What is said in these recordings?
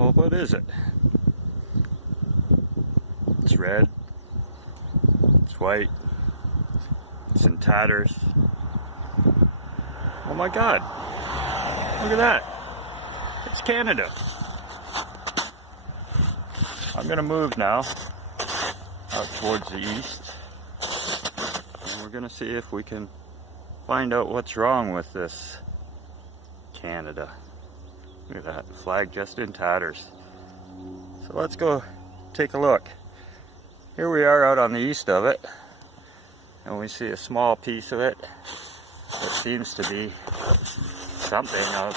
Well, what is it? It's red. It's white. It's in tatters. Oh my God. Look at that. It's Canada. I'm going to move now out towards the east. And we're going to see if we can find out what's wrong with this Canada. Look at that. Flag just in tatters. So let's go take a look. Here we are out on the east of it. And we see a small piece of it that seems to be something of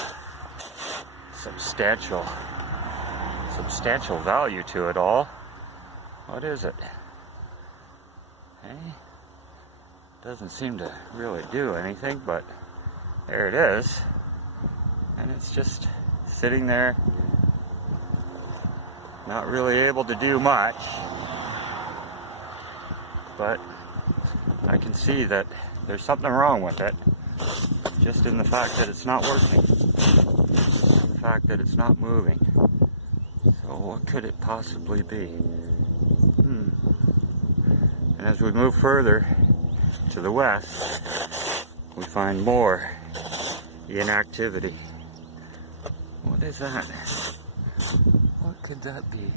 substantial value to it all. What is it? Hey? Doesn't seem to really do anything, but there it is. And it's just sitting there, not really able to do much. But I can see that there's something wrong with it, just in the fact that it's not working, the fact that it's not moving. So what could it possibly be? And as we move further to the west, we find more inactivity. What is that? What could that be?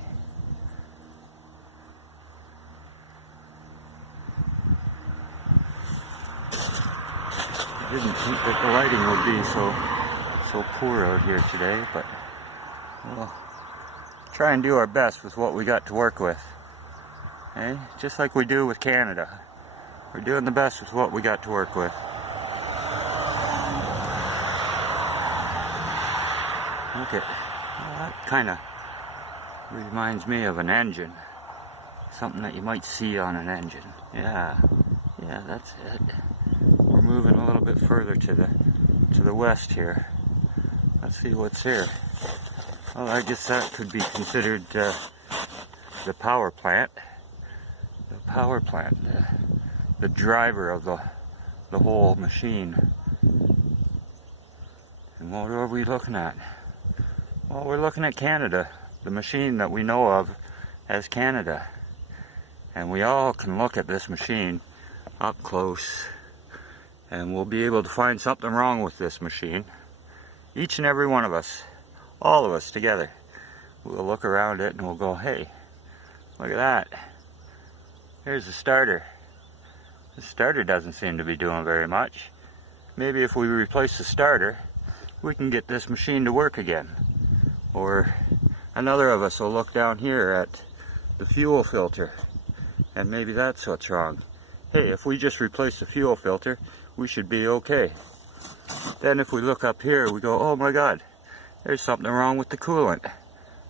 I didn't think that the lighting would be so poor out here today, but we'll try and do our best with what we got to work with. Hey? Just like we do with Canada. We're doing the best with what we got to work with. Look at that, kind of reminds me of an engine. Something that you might see on an engine. Yeah, that's it. We're moving a little bit further to the west here. Let's see what's here. Well, I guess that could be considered the power plant. The power plant, the driver of the whole machine. And what are we looking at? Well, we're looking at Canada, the machine that we know of as Canada. And we all can look at this machine up close, and we'll be able to find something wrong with this machine. Each and every one of us, all of us together, we'll look around it and we'll go, hey, look at that. Here's the starter. The starter doesn't seem to be doing very much. Maybe if we replace the starter, we can get this machine to work again. Or another of us will look down here at the fuel filter, and maybe that's what's wrong. Hey, if we just replace the fuel filter, we should be okay. Then if we look up here, we go, oh my God, there's something wrong with the coolant.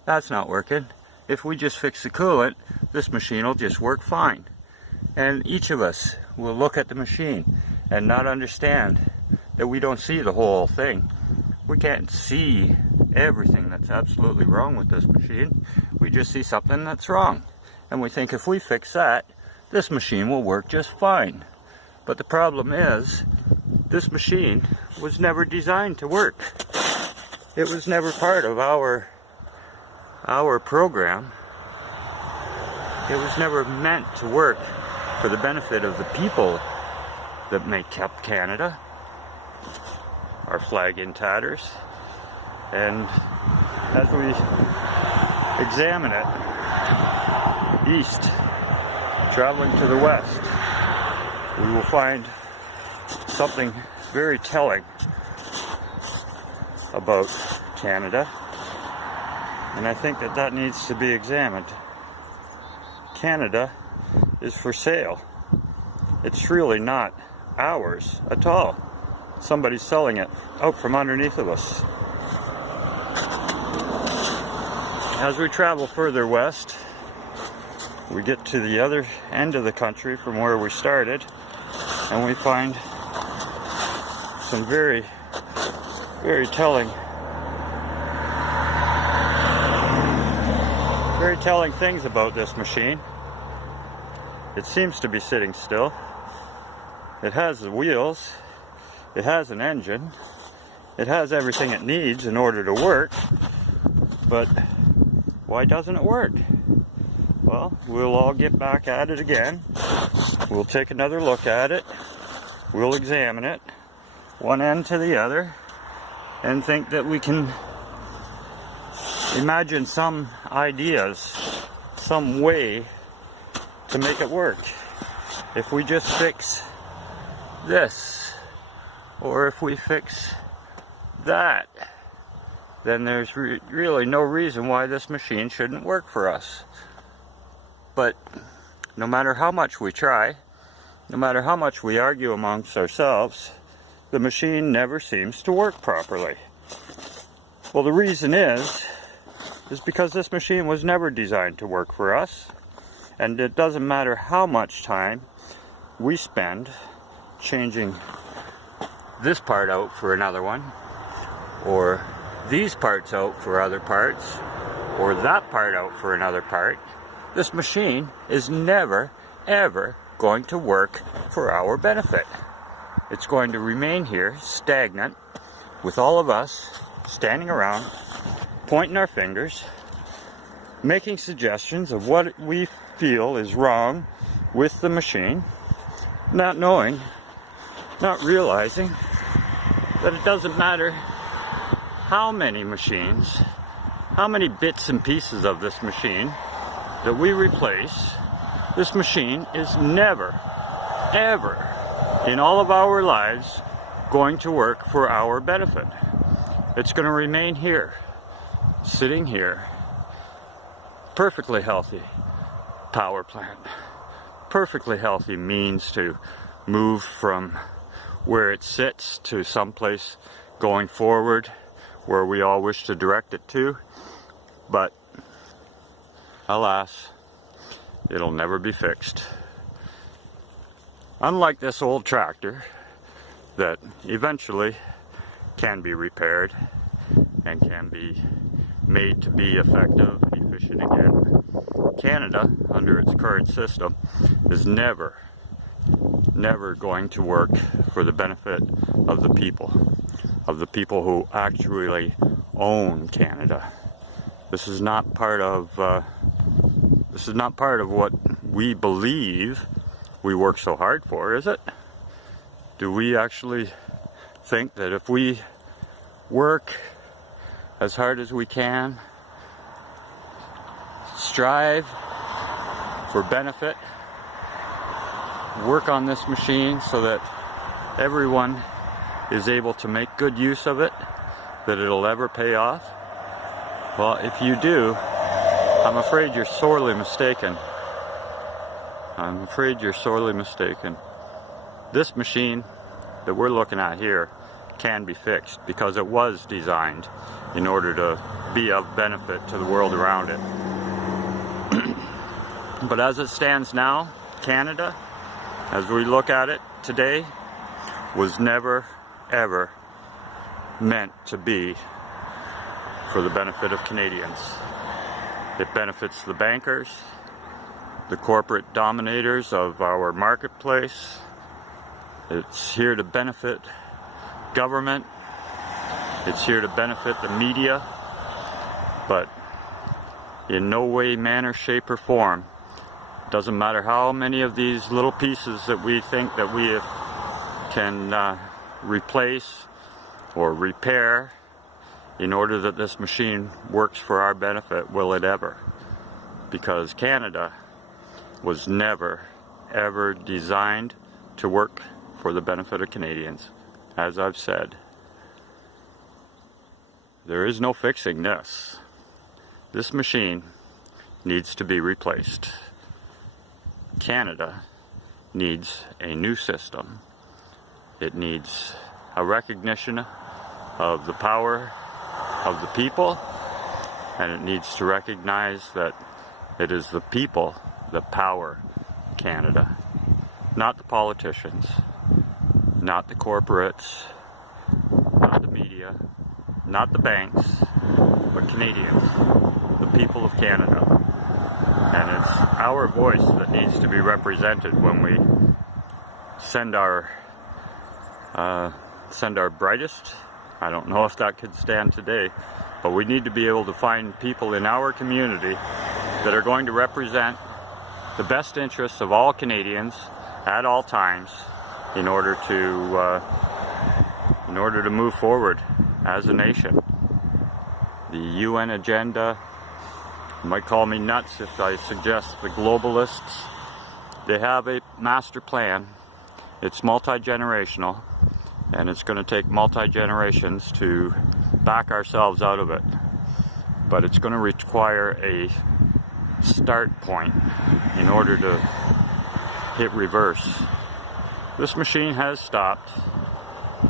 That's not working. If we just fix the coolant, this machine will just work fine. And each of us will look at the machine and not understand that we don't see the whole thing. We can't see everything that's absolutely wrong with this machine. We just see something that's wrong. And we think if we fix that, this machine will work just fine. But the problem is, this machine was never designed to work. It was never part of our program. It was never meant to work for the benefit of the people that make up Canada. Our flag in tatters. And as we examine it, east, traveling to the west, we will find something very telling about Canada. And I think that needs to be examined. Canada is for sale. It's really not ours at all. Somebody's selling it out from underneath of us. As we travel further west, we get to the other end of the country from where we started, and we find some very, very telling things about this machine. It seems to be sitting still. It has the wheels. It has an engine. It has everything it needs in order to work. But why doesn't it work? Well, we'll all get back at it again. We'll take another look at it. We'll examine it, one end to the other, and think that we can imagine some ideas, some way to make it work. If we just fix this, or if we fix that, then there's really no reason why this machine shouldn't work for us. But no matter how much we try, no matter how much we argue amongst ourselves, the machine never seems to work properly. Well, the reason is because this machine was never designed to work for us, and it doesn't matter how much time we spend changing this part out for another one, or these parts out for other parts, or that part out for another part. This machine is never, ever going to work for our benefit. It's going to remain here stagnant, with all of us standing around, pointing our fingers, making suggestions of what we feel is wrong with the machine, not knowing, not realizing that it doesn't matter how many machines, how many bits and pieces of this machine that we replace. This machine is never, ever in all of our lives going to work for our benefit. It's going to remain here, sitting here, perfectly healthy power plant, perfectly healthy means to move from where it sits to someplace going forward where we all wish to direct it to. But alas, it'll never be fixed. Unlike this old tractor that eventually can be repaired and can be made to be effective and efficient again, Canada, under its current system, is never going to work for the benefit of the people who actually own Canada. This is not part of what we believe we work so hard for, is it? Do we actually think that if we work as hard as we can, strive for benefit, work on this machine so that everyone is able to make good use of it, that it'll ever pay off? Well, if you do, I'm afraid you're sorely mistaken. I'm afraid you're sorely mistaken. This machine that we're looking at here can be fixed because it was designed in order to be of benefit to the world around it. But as it stands now, Canada, as we look at it today, was never, ever meant to be for the benefit of Canadians. It benefits the bankers, the corporate dominators of our marketplace. It's here to benefit government. It's here to benefit the media. But in no way, manner, shape, or form, doesn't matter how many of these little pieces that we think that we can replace or repair in order that this machine works for our benefit, will it ever. Because Canada was never, ever designed to work for the benefit of Canadians. As I've said, there is no fixing this. This machine needs to be replaced. Canada needs a new system. It needs a recognition of the power of the people, and it needs to recognize that it is the people that power Canada, not the politicians, not the corporates, not the media, not the banks, but Canadians, the people of Canada. And it's our voice that needs to be represented when we send our brightest. I don't know if that could stand today, But we need to be able to find people in our community that are going to represent the best interests of all Canadians at all times in order to move forward as a nation. The UN agenda, you might call me nuts if I suggest the globalists, they have a master plan. It's multi-generational, and it's going to take multi-generations to back ourselves out of it. But it's going to require a start point in order to hit reverse. This machine has stopped.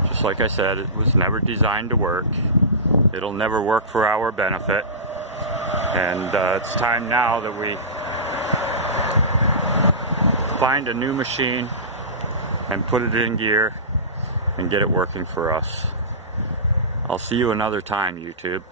Just like I said, it was never designed to work. It'll never work for our benefit. And it's time now that we find a new machine and put it in gear and get it working for us. I'll see you another time, YouTube.